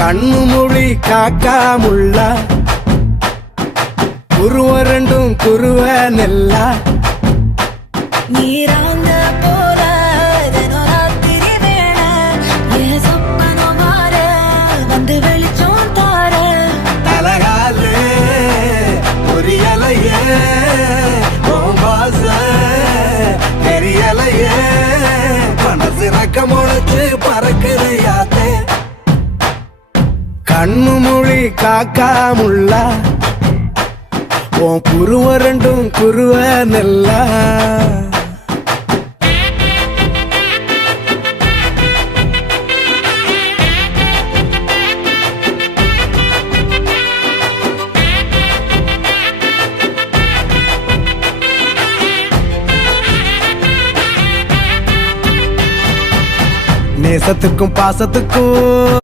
கண்ணு மொழி காக்காமுள்ள குருவ ரெண்டும் குருவ நெல்லா நீராங்க போல தினராத்திரி வேண என் சொப்பனம் மாற வந்து வெளிச்சம் தார தலகாலே பொரியலையே ஓம்பாச தெரியலையே மனசு ரக்க முளைச்சு பறக்குறையாத்தே கண்ணு மொழி காக்காமுள்ள உன் குருவ ரெண்டும் குருவ நெல்லா நேசத்துக்கும் பாசத்துக்கும்